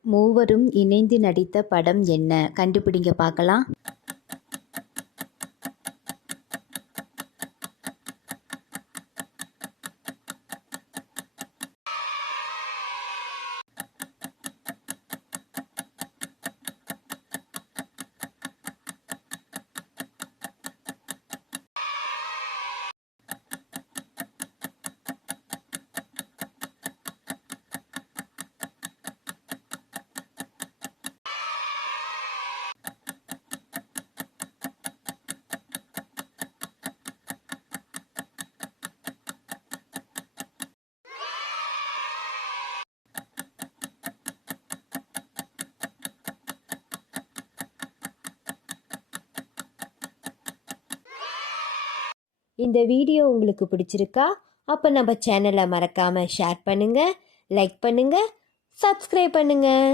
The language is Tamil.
மூவரும் இணைந்து நடித்த படம் என்ன? கண்டுபிடிங்க பார்க்கலாம். இந்த வீடியோ உங்களுக்கு பிடிச்சிருக்கா அப்போ நம்ம சேனலை மறக்காமல் ஷேர் பண்ணுங்கள் லைக் பண்ணுங்கள் சப்ஸ்கிரைப் பண்ணுங்கள்